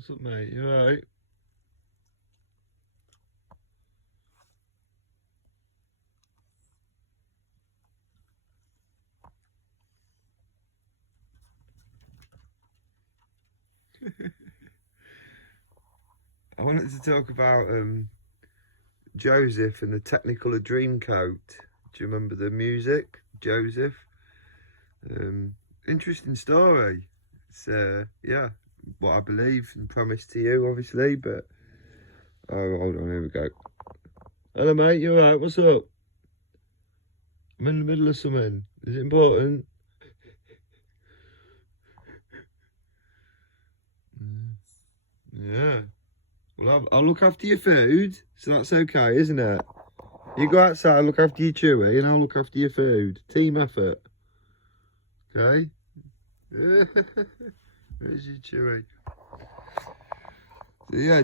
What's up, mate? You alright? I wanted to talk about Joseph and the technicoloured dreamcoat. Do you remember the music, Joseph? Interesting story. It's yeah, what I believe and promise to you, obviously. But oh, hold on, here we go. Hello, mate. You alright? What's up? I'm in the middle of something. Is it important? Yeah. Well, I'll look after your food, so that's okay, isn't it? You go outside, look after your chewy, and I'll look after your food. Team effort. Okay? Where's your chewy? So yeah,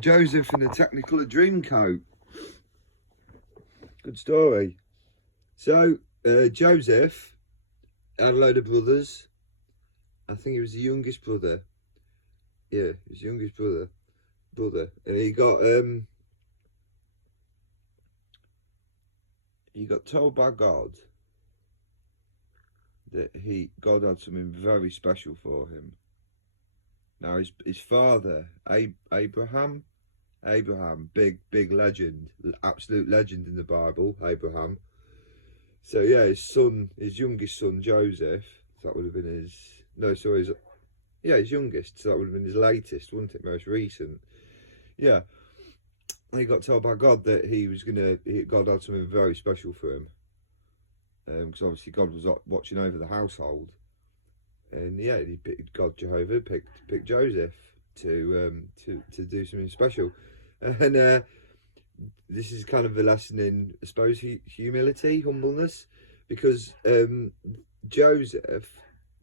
Joseph in the technicoloured dreamcoat. Good story. So, Joseph had a load of brothers. I think he was the youngest brother. Yeah, he was the youngest brother. And he got told by God that God had something very special for him. Now his father, Abraham, big legend, absolute legend in the Bible, Abraham. So yeah, his youngest son Joseph, that would have been his youngest, so that would have been his latest, wouldn't it? Most recent. Yeah. He got told by God that God had something very special for him. Because obviously God was watching over the household. And yeah, God Jehovah picked Joseph to do something special. And this is kind of a lesson in, I suppose, humility, humbleness. Because Joseph,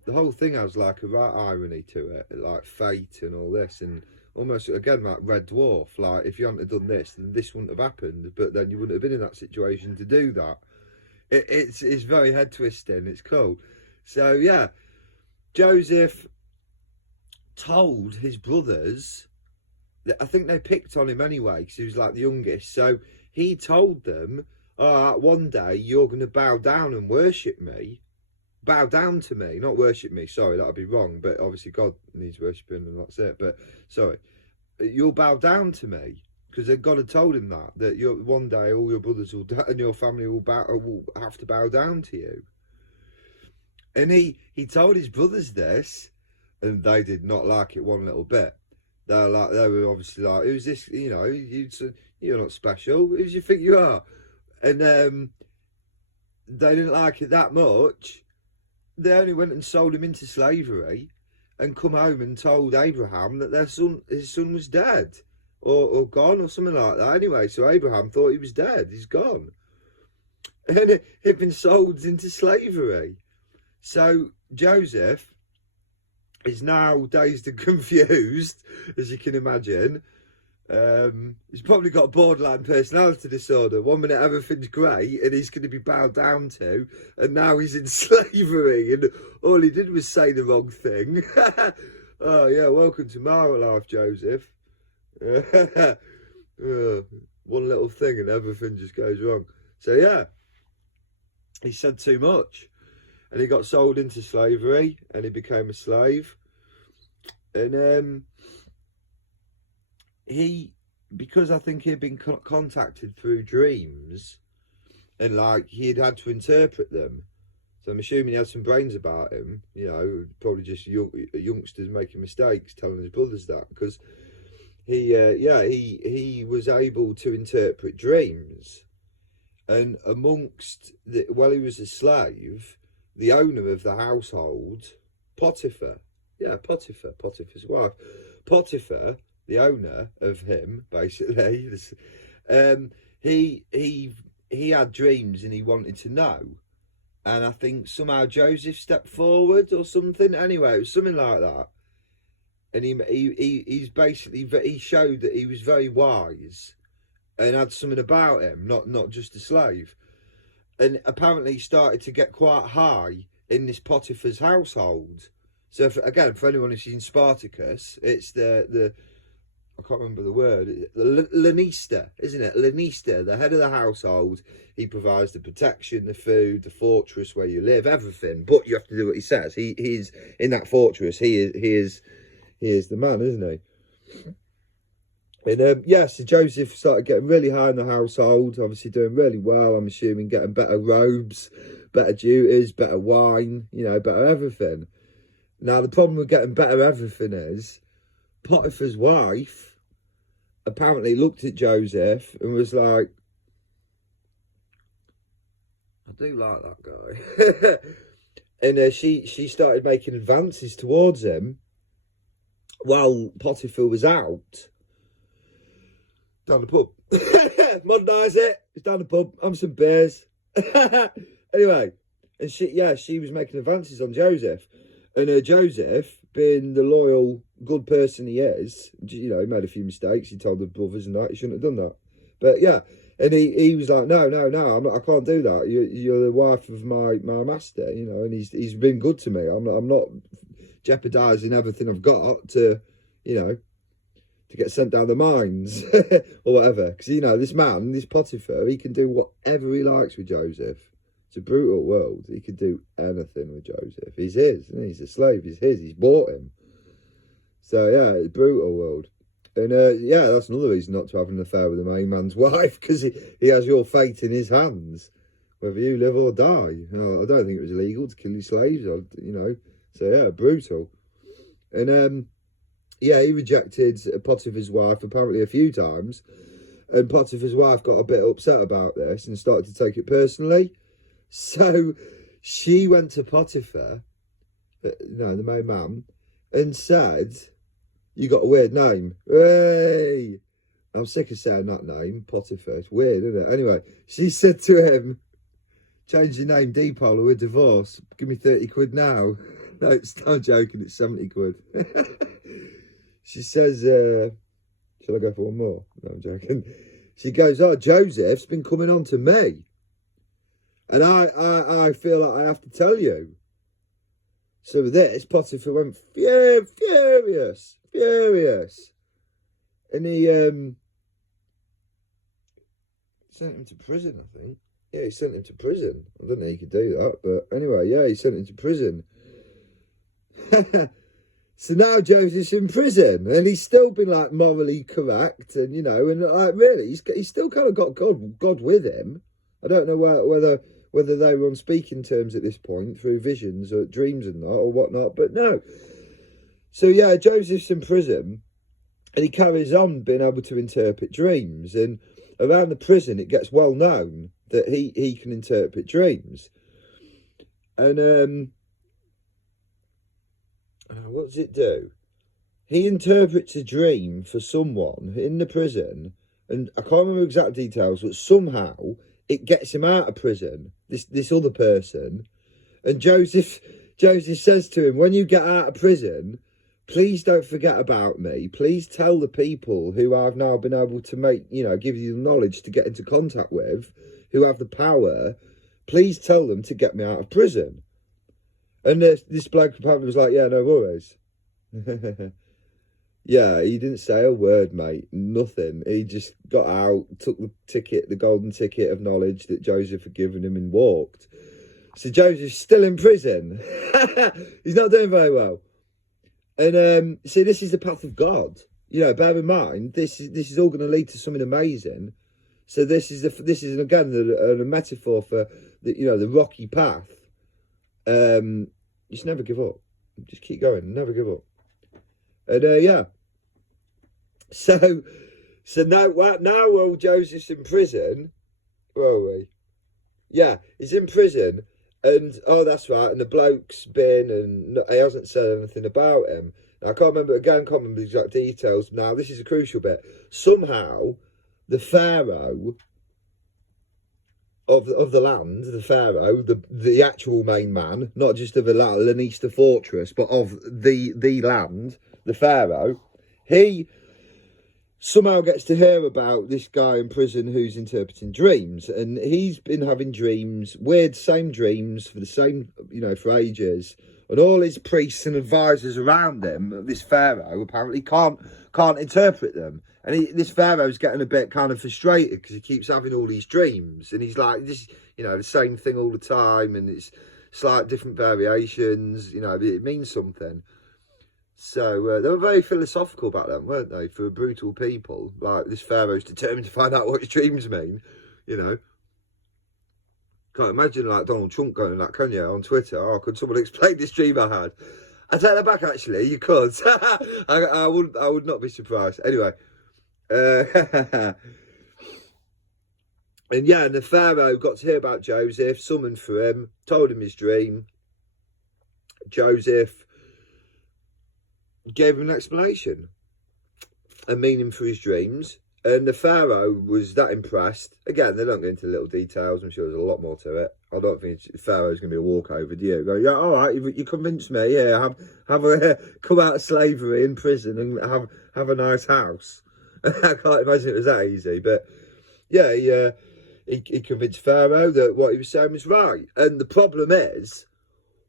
the whole thing has like a right irony to it, like fate and all this, and almost again like Red Dwarf. Like if you hadn't done this, then this wouldn't have happened. But then you wouldn't have been in that situation to do that. It's very head twisting. It's cool. So yeah, Joseph told his brothers that, I think they picked on him anyway because he was like the youngest. So he told them, one day you're going to bow down and worship me. Bow down to me, not worship me. Sorry, that'd be wrong. But obviously God needs worshipping and that's it. But sorry, you'll bow down to me. Because God had told him that one day all your brothers and your family will have to bow down to you. And he told his brothers this, and they did not like it one little bit. They were obviously like, "Who's this? You know, you're not special. Who do you think you are?" And they didn't like it that much. They only went and sold him into slavery, and come home and told Abraham that his son was dead. Or gone or something like that. Anyway, so Abraham thought he was dead. He's gone. And he'd been sold into slavery. So Joseph is now dazed and confused, as you can imagine. He's probably got borderline personality disorder. One minute everything's great and he's going to be bowed down to, and now he's in slavery and all he did was say the wrong thing. Oh yeah, welcome to my life, Joseph. One little thing and everything just goes wrong. So yeah, he said too much and he got sold into slavery and he became a slave. And because I think he'd been contacted through dreams and like he'd had to interpret them, so I'm assuming he had some brains about him, you know, probably just youngsters making mistakes, telling his brothers that, because he was able to interpret dreams. And while he was a slave, the owner of the household, Potiphar's wife, Potiphar, the owner of him, basically, he had dreams and he wanted to know. And I think somehow Joseph stepped forward or something. Anyway, it was something like that. And he showed that he was very wise and had something about him, not just a slave. And apparently he started to get quite high in this Potiphar's household. So again, for anyone who's seen Spartacus, it's the I can't remember the word. Lanista, isn't it? Lanista, the head of the household. He provides the protection, the food, the fortress where you live, everything. But you have to do what he says. He's in that fortress. He is the man, isn't he? And yeah, so Joseph started getting really high in the household. Obviously doing really well. I'm assuming getting better robes, better duties, better wine. You know, better everything. Now the problem with getting better everything is Potiphar's wife apparently looked at Joseph and was like, I do like that guy. And she started making advances towards him while Potiphar was out. Down the pub. Modernise it. It's down the pub. I'm some beers. Anyway, and she was making advances on Joseph. And Joseph, being the loyal, good person he is, you know, he made a few mistakes. He told the brothers and that he shouldn't have done that. But yeah, and he was like, no, I can't do that. You're the wife of my master, you know, and he's been good to me. I'm not jeopardising everything I've got to, you know, to get sent down the mines or whatever. Because, you know, this man, this Potiphar, he can do whatever he likes with Joseph. It's a brutal world. He could do anything with Joseph. He's his. He's a slave. He's his. He's bought him. So, yeah, it's a brutal world. And, yeah, that's another reason not to have an affair with the main man's wife, because he has your fate in his hands, whether you live or die. I don't think it was illegal to kill your slaves, or, you know. So, yeah, brutal. And, yeah, he rejected Potiphar's wife apparently a few times. And Potiphar's wife got a bit upset about this and started to take it personally. So she went to Potiphar, you know, the main man, and said, you got a weird name. Hey! I'm sick of saying that name, Potiphar. It's weird, isn't it? Anyway, she said to him, change your name, Deepola, we're divorced. Give me 30 quid now. No, I'm joking, it's 70 quid. She says, shall I go for one more? No, I'm joking. She goes, oh, Joseph's been coming on to me. And I feel like I have to tell you. So with this, Potiphar went furious. And he sent him to prison, I think. Yeah, he sent him to prison. I don't know he could do that, but anyway, yeah, he sent him to prison. So now Joseph's in prison, and he's still been like morally correct, and you know, and like really, he's still kind of got God with him. I don't know whether they were on speaking terms at this point through visions or dreams and that or whatnot, but no. So yeah, Joseph's in prison, and he carries on being able to interpret dreams, and around the prison it gets well known that he can interpret dreams, and what does it do? He interprets a dream for someone in the prison, and I can't remember exact details, but somehow it gets him out of prison, this other person. And Joseph says to him, when you get out of prison, please don't forget about me. Please tell the people who I've now been able to make, you know, give you the knowledge to get into contact with, who have the power. Please tell them to get me out of prison. And this bloke apparently was like, yeah, no worries. Yeah, he didn't say a word, mate. Nothing. He just got out, took the ticket, the golden ticket of knowledge that Joseph had given him, and walked. So Joseph's still in prison. He's not doing very well. And see, this is the path of God. You know, bear in mind, this is all going to lead to something amazing. So this is again a metaphor for the rocky path. Just never give up. Just keep going. Never give up. And yeah. So now while Joseph's in prison, where are we? Yeah, he's in prison, and oh, that's right. And the bloke's been, and he hasn't said anything about him. Now, I can't remember the exact details. Now, this is a crucial bit. Somehow, the pharaoh of the land, the pharaoh, the actual main man, not just of a Lanista fortress, but of the land, the pharaoh, he somehow gets to hear about this guy in prison who's interpreting dreams, and he's been having dreams, weird, same dreams for the same, for ages, and all his priests and advisors around him, this pharaoh, apparently can't interpret them. And this pharaoh's getting a bit kind of frustrated because he keeps having all these dreams, and he's like, this, you know, the same thing all the time, and it's slight different variations. You know, it means something. So they were very philosophical back then, weren't they? For a brutal people, like this pharaoh's determined to find out what his dreams mean. You know, can't imagine like Donald Trump going like, can you, on Twitter? Oh, could someone explain this dream I had? I take that back. Actually, you could. I would not be surprised. Anyway, and yeah, and the pharaoh got to hear about Joseph, summoned for him, told him his dream. Joseph gave him an explanation, a meaning for his dreams, and the pharaoh was that impressed. Again, they don't go into little details. I'm sure there's a lot more to it. I don't think the pharaoh's going to be a walkover. Do you? Go, yeah, all right, you convinced me. Yeah, have a come out of slavery in prison and have a nice house. I can't imagine it was that easy, but yeah, he convinced Pharaoh that what he was saying was right. And the problem is,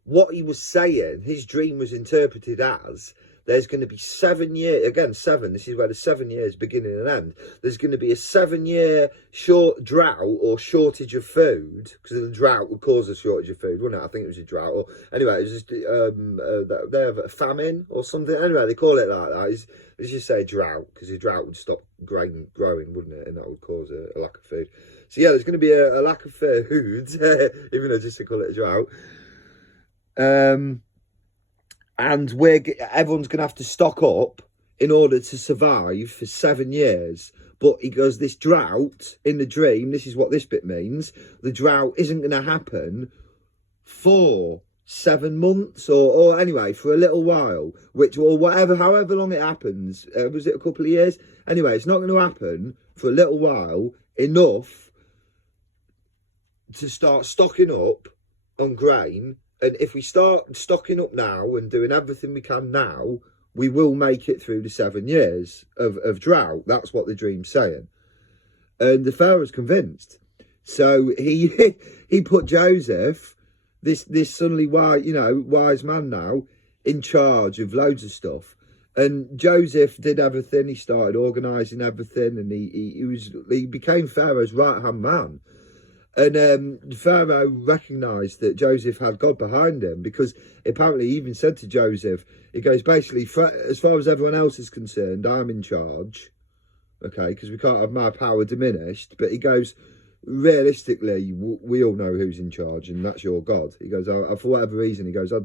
what he was saying, his dream was interpreted as, there's going to be 7 years, again, 7, this is where the 7 years beginning and end. There's going to be a 7-year short drought or shortage of food, because the drought would cause a shortage of food, wouldn't it? I think it was a drought. Or anyway, it was just, they have a famine or something. Anyway, they call it like that. Let's just say drought, because the drought would stop grain growing, wouldn't it? And that would cause a lack of food. So yeah, there's going to be a lack of food, even though just to call it a drought. And everyone's going to have to stock up in order to survive for 7 years. But he goes, this drought in the dream, this is what this bit means, the drought isn't going to happen for 7 months or anyway, for a little while, however long it happens. Was it a couple of years? Anyway, it's not going to happen for a little while, enough to start stocking up on grain. And if we start stocking up now and doing everything we can now, we will make it through the 7 years of drought. That's what the dream's saying. And the Pharaoh's convinced. So he put Joseph, this suddenly wise man now, in charge of loads of stuff. And Joseph did everything. He started organising everything, and he became Pharaoh's right-hand man. And Pharaoh recognised that Joseph had God behind him, because apparently he even said to Joseph, he goes, basically, as far as everyone else is concerned, I'm in charge, okay, because we can't have my power diminished. But he goes, realistically, we all know who's in charge, and that's your God. He goes, for whatever reason, he goes, I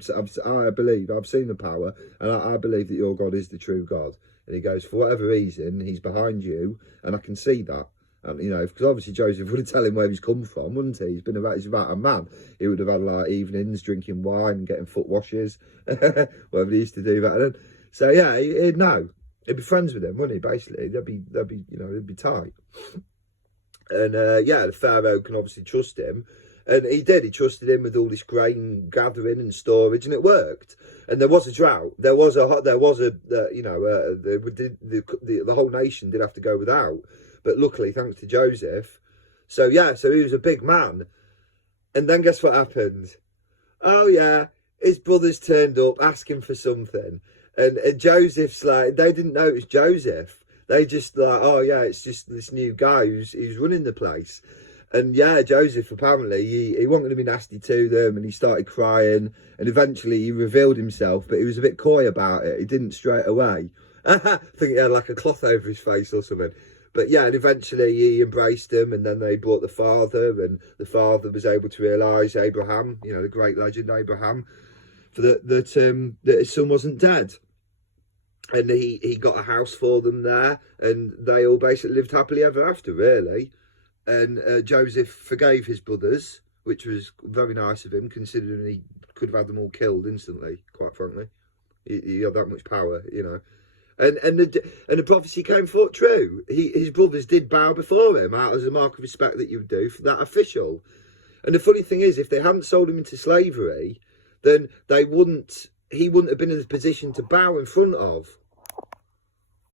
believe, I've seen the power, and I believe that your God is the true God. And he goes, for whatever reason, he's behind you, and I can see that. Because obviously Joseph wouldn't tell him where he's come from, wouldn't he? He's about a man. He would have had like evenings drinking wine and getting foot washes, whatever he used to do back then. So yeah, he'd know. He'd be friends with him, wouldn't he? Basically, they'd be tight. And the Pharaoh can obviously trust him, and he did. He trusted him with all this grain gathering and storage, and it worked. And there was a drought. The whole nation did have to go without. But luckily, thanks to Joseph. So he was a big man. And then guess what happened? Oh yeah, his brothers turned up asking for something. And Joseph's like, they didn't know it was Joseph. They just like, oh yeah, it's just this new guy who's running the place. And yeah, Joseph, apparently, he wasn't going to be nasty to them, and he started crying. And eventually he revealed himself, but he was a bit coy about it. He didn't straight away. I think he had like a cloth over his face or something. But yeah, and eventually he embraced them, and then they brought the father, and the father was able to realise Abraham, the great legend Abraham, that his son wasn't dead. And he got a house for them there, and they all basically lived happily ever after, really. And Joseph forgave his brothers, which was very nice of him, considering he could have had them all killed instantly, quite frankly. He had that much power, And the prophecy came forth true. His brothers did bow before him out as a mark of respect that you would do for that official. And the funny thing is, if they hadn't sold him into slavery, then he wouldn't have been in a position to bow in front of.